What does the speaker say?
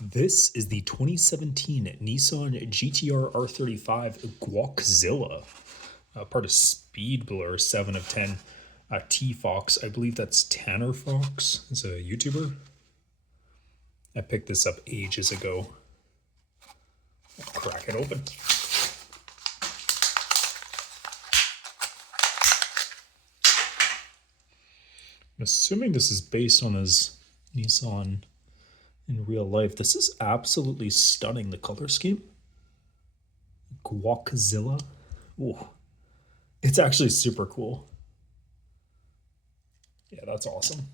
This is the 2017 Nissan GTR R35 Guaczilla, part of Speed Blur 7 of 10. T Fox, I believe that's Tanner Fox, is a YouTuber. I picked this up ages ago. I'll crack it open. I'm assuming this is based on his Nissan in real life. This is absolutely stunning, the color scheme. Guaczilla. Ooh. It's actually super cool. Yeah, that's awesome.